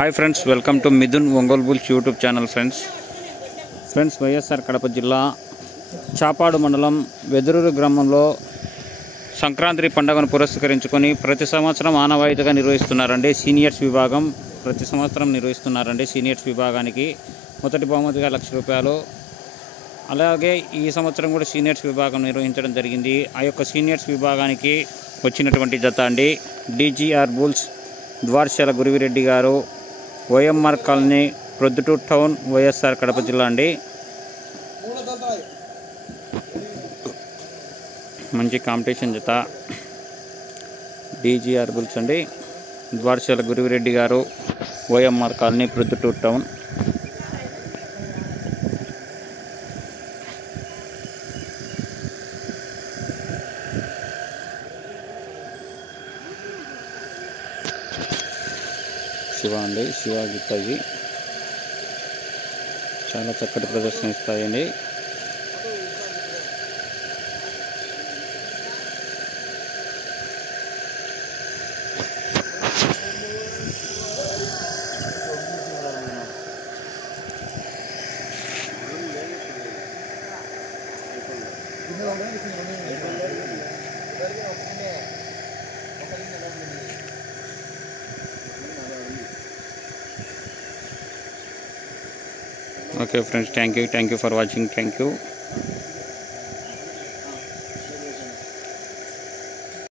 Hi friends, welcome to Mithun Ongole bulls YouTube channel. Friends YSR Kadapa జిల్లా చాపాడు మండలం వెదురూరు గ్రామంలో సంక్రాంతి పండుగను పురస్కరించుకొని ప్రతి సంవత్సరం ఆనవాయితీగా నిర్వహిస్తున్నారండి సీనియర్స్ విభాగం. ప్రతి సంవత్సరం నిర్వహిస్తున్నారండి సీనియర్స్ విభాగానికి మొదటి బహుమతిగా 1,00,000 రూపాయలు. అలాగే ఈ సంవత్సరం కూడా సీనియర్స్ విభాగం నిర్వహించడం జరిగింది. ఆ యొక్క సీనియర్స్ విభాగానికి వచ్చినటువంటి జత అండి డీజీఆర్ బుల్స్ ద్వారశాల గురువిరెడ్డి గారు, OMR colony, Proddatur town, YSR Kadapa జిల్లా అండి. మంచి కాంపిటీషన్ జత డీజీఆర్ బుల్స్ అండి, ద్వారశాల గురువిరెడ్డి గారు, OMR colony, Proddatur town. Shiva అండి, శివ గిత్తవి చాలా చక్కటి ప్రదర్శన ఇస్తాయండి. Okay friends, thank you for watching. Thank you.